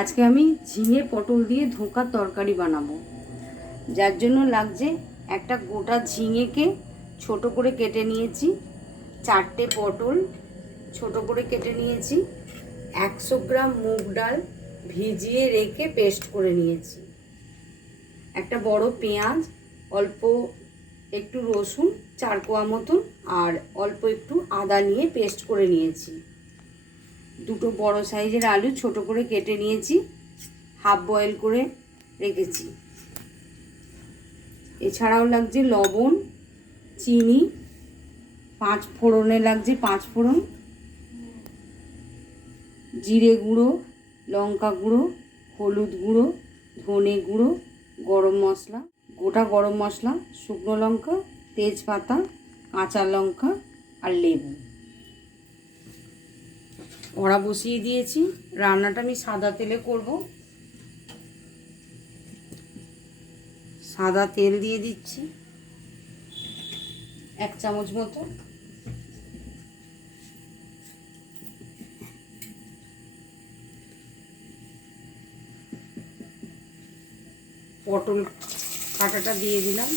আজকে আমি ঝিঙে পটল দিয়ে ধোঁকার তরকারি বানাবো। যার জন্য লাগছে একটা গোটা ঝিঙেকে ছোট করে কেটে নিয়েছি, 4টে পটল ছোট করে কেটে নিয়েছি, 100 গ্রাম মুগ ডাল ভিজিয়ে রেখে পেস্ট করে নিয়েছি, একটা বড় পেঁয়াজ, অল্প একটু রসুন 4 কোয়া মতন, আর অল্প একটু আদা নিয়ে পেস্ট করে নিয়েছি। দুটো বড় সাইজের আলু ছোট করে কেটে নিয়েছি, হাফ বয়েল করে রেখেছি। এছাড়াও লাগছে লবণ, চিনি, 5 ফোড়নে লাগছে 5 ফোড়ন, জিরে গুঁড়ো, লঙ্কা গুঁড়ো, হলুদ গুঁড়ো, ধনে গুঁড়ো, গরম মশলা, গোটা গরম মশলা, শুকনো লঙ্কা, তেজপাতা, কাঁচা লঙ্কা আর লেবু। কড়া বসিয়ে দিয়েছি। রান্নাটা আমি সাদা তেলে করব। সাদা তেল দিয়ে দিচ্ছি 1 চামচ মতো। পটল কাটাটা দিয়ে দিলাম,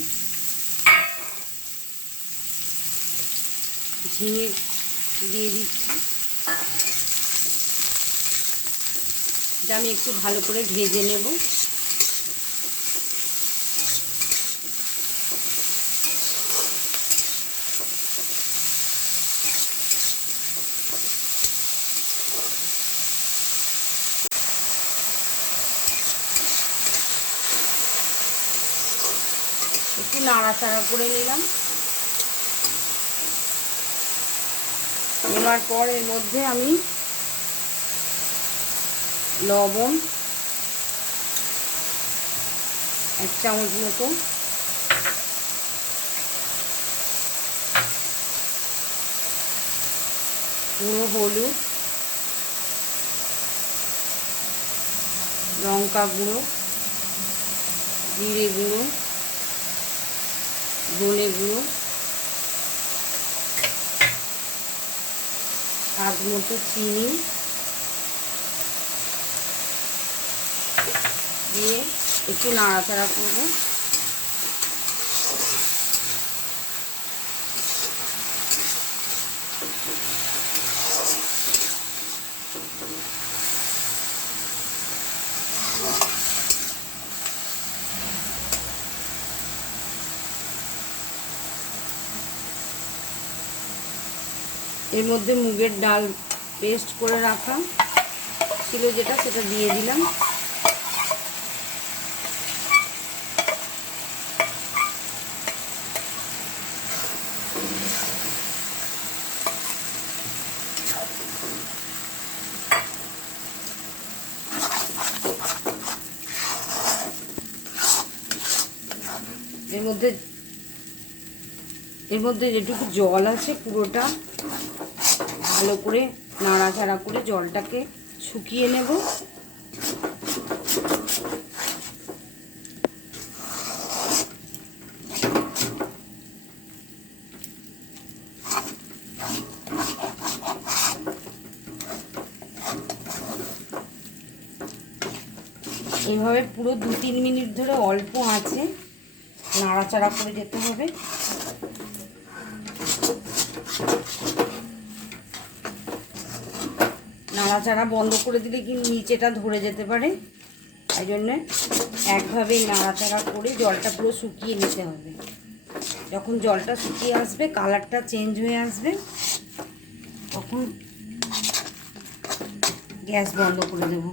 ঝিঙে দিয়ে দিচ্ছি। এটা আমি একটু ভালো করে ভেজে নেব। একটু নাড়াচাড়া করে নিলাম। নেওয়ার পর এর মধ্যে আমি লবণ 1 চামচ মতো, গুঁড়ো হলুদ, লঙ্কা গুঁড়ো, জিরে গুঁড়ো, ধনে গুঁড়ো, স্বাদ মতো চিনি দিয়ে একটু নাড়াচাড়া করব। এর মধ্যে মুগের ডাল পেস্ট করে রাখা ছিল যেটা, সেটা দিয়ে দিলাম। এর মধ্যে যেটুকু জল আছে পুরোটা ভালো করে নাড়াচাড়া করে জলটাকে শুকিয়ে নেব। এইভাবে পুরো 2-3 মিনিট ধরে অল্প আঁচে নাড়াচাড়া করে যেতে হবে। নাড়াচাড়া বন্ধ করে দিলে কিন্তু নিচেটা ধরে যেতে পারে, তাই জন্যে একভাবেই নাড়াচাড়া করে জলটা পুরো শুকিয়ে নিতে হবে। যখন জলটা শুকিয়ে আসবে, কালারটা চেঞ্জ হয়ে আসবে, তখন গ্যাস বন্ধ করে দেব।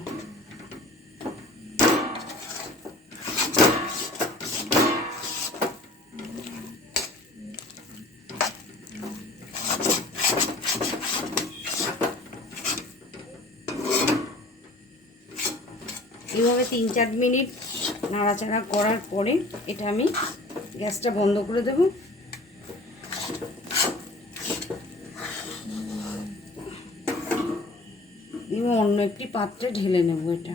এইভাবে 3-4 মিনিট নাড়াচাড়া করার পরে এটা আমি গ্যাসটা বন্ধ করে দেব। এবং অন্য একটি পাত্রে ঢেলে নেব। এটা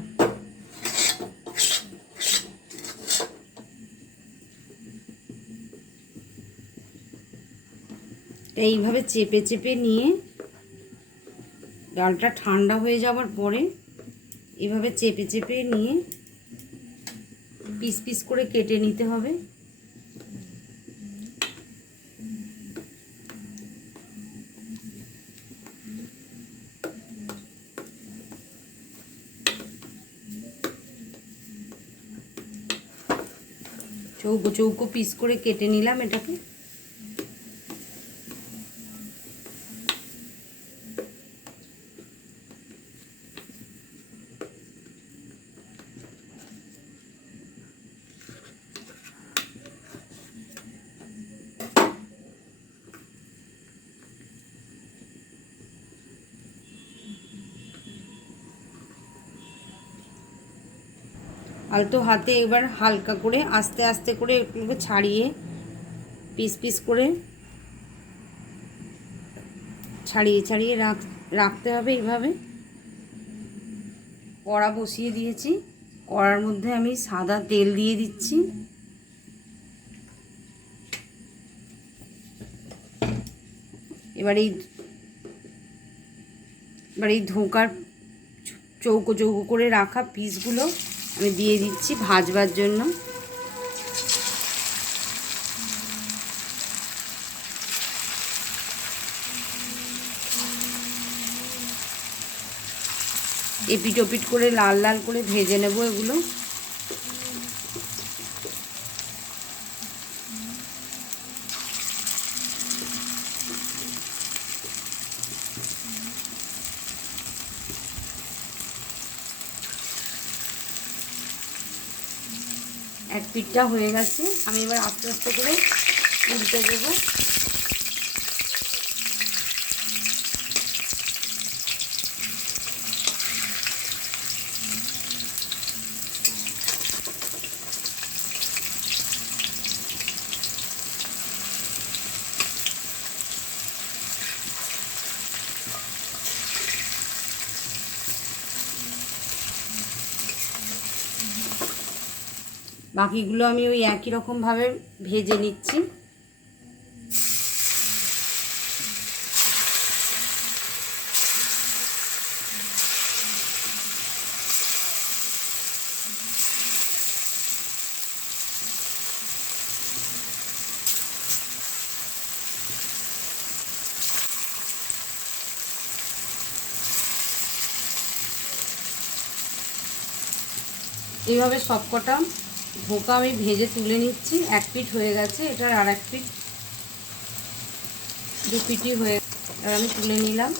এইভাবে চেপে চেপে নিয়ে ডালটা ঠান্ডা হয়ে যাওয়ার পরে এভাবে চেপে চেপে নিয়ে পিস পিস করে কেটে নিতে হবে। চৌকো চৌকো পিস করে কেটে নিলাম এটাকে। আলতো হাতে এবার হালকা করে আস্তে আস্তে করে এগুলোকে ছাড়িয়ে পিস পিস করে ছাড়িয়ে ছাড়িয়ে রাখতে হবে। এইভাবে কড়া বসিয়ে দিয়েছি, কড়ার মধ্যে আমি সাদা তেল দিয়ে দিচ্ছি। এবার এই ধোঁকার চৌকো চৌকো করে রাখা পিসগুলো আমি দিয়ে দিচ্ছি ভাজবার জন্য। এপিট ওপিট করে লাল লাল করে ভেজে নেব এগুলো। এক পিঠটা হয়ে গেছে, আমি এবার আস্তে আস্তে করে উল্টে দেবো। বাকিগুলো আমি ওই একই রকমভাবে ভেজে নিচ্ছি। এইভাবে সবকটা ধোঁকা আমি ভেজে তুলে নিচ্ছি। এক পিঠ হয়ে গেছে, এটার আর এক পিঠ, দু পিঠই হয়ে এবার আমি তুলে নিলাম।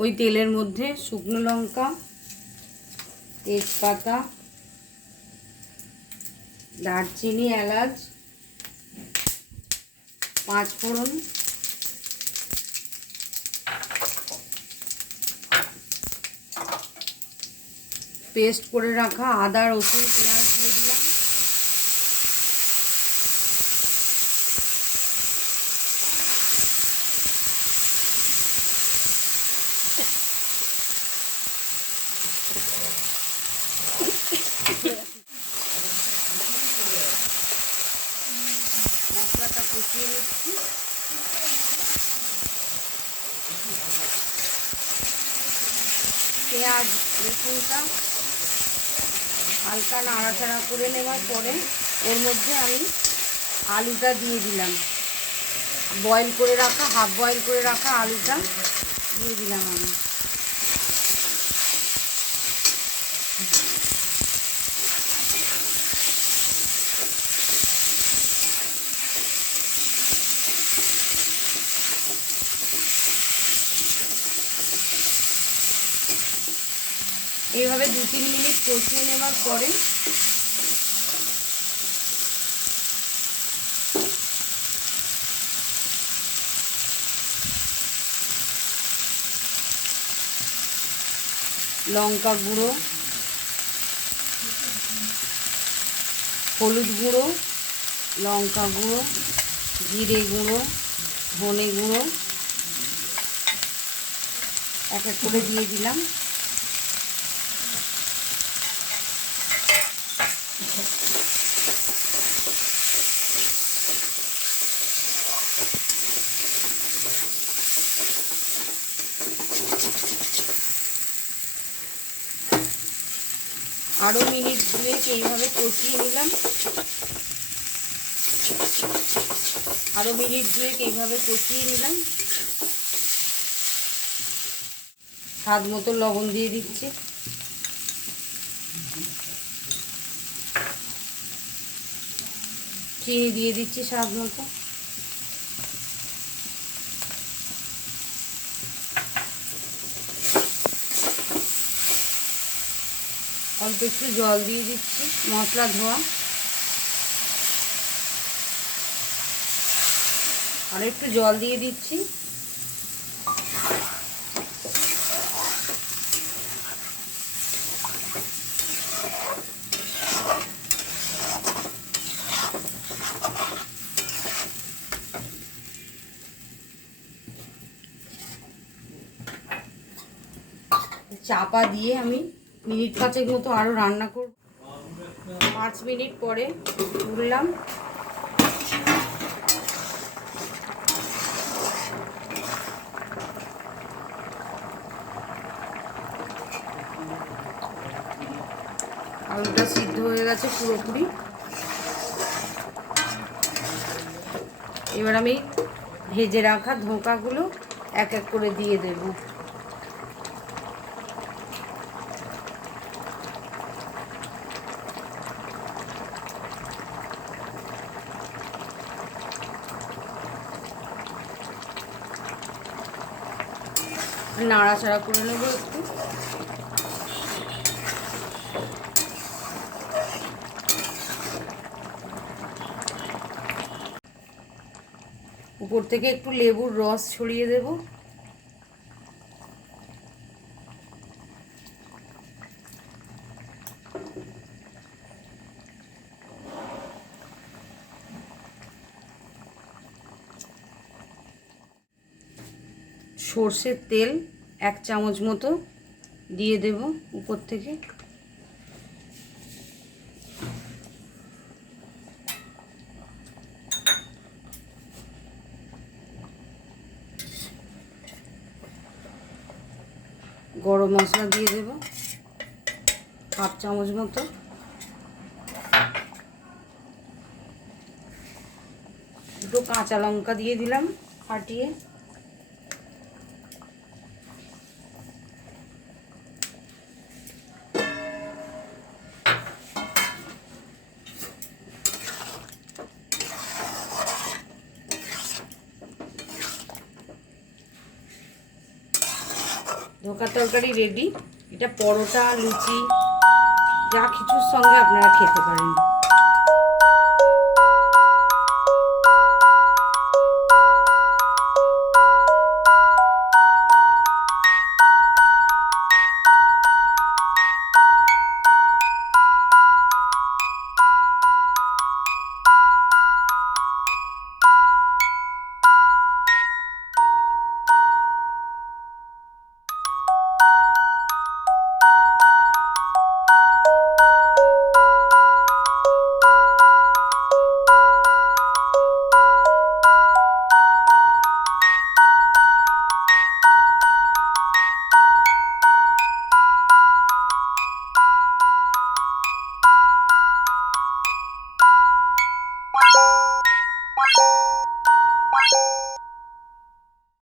ওই তেলের মধ্যে শুকনো লঙ্কা, তেজপাতা, দারচিনি, এলাচ, পাঁচফোড়ন, পেস্ট করে রাখা আদা, রসুন, পেঁয়াজ দিয়ে দিলাম। মশলাটা কষিয়ে নিচ্ছি। পেঁয়াজ রসুনটা হালকা নাড়াচাড়া করে নেওয়ার পরে এর মধ্যে আমি আলুটা দিয়ে দিলাম। বয়েল করে রাখা, হাফ বয়েল করে রাখা আলুটা দিয়ে দিলাম আমি। এইভাবে 2-3 মিনিট কষিয়ে নেওয়ার পরে লঙ্কা গুঁড়ো, হলুদ গুঁড়ো, লঙ্কা গুঁড়ো, জিরে গুঁড়ো, ধনে গুঁড়ো এক এক করে দিয়ে দিলাম। আরও মিনিট 2 এইভাবে কষিয়ে নিলাম। আরও মিনিট 2 এইভাবে কষিয়ে নিলাম। স্বাদ মতো লবণ দিয়ে দিচ্ছি। চিনি দিয়ে দিচ্ছি স্বাদ মতো। অল্প একটু জল দিয়ে দিচ্ছি, মশলা ধোয়া। আর একটু জল দিয়ে দিচ্ছি। চাপা দিয়ে আমি মিনিট 5 মতো আরও রান্না করব। 5 মিনিট পরে তুললাম। আলুটা সিদ্ধ হয়ে গেছে পুরোপুরি। এবার আমি ভেজে রাখা ধোঁকাগুলো এক এক করে দিয়ে দেব। নাড়াচাড়া করে নেব একটু। উপর থেকে একটু লেবুর রস ছড়িয়ে দেব। সর্ষের তেল 1 চামচ মতো দিয়ে দেব উপর থেকে। গরম মশলা দিয়ে দেব 1/2 চামচ মতো। দুটো কাঁচা লঙ্কা দিয়ে দিলাম ফাটিয়ে। ধোঁকার তরকারি রেডি। এটা পরোটা, লুচি যা কিছুর সঙ্গে আপনারা খেতে পারেন।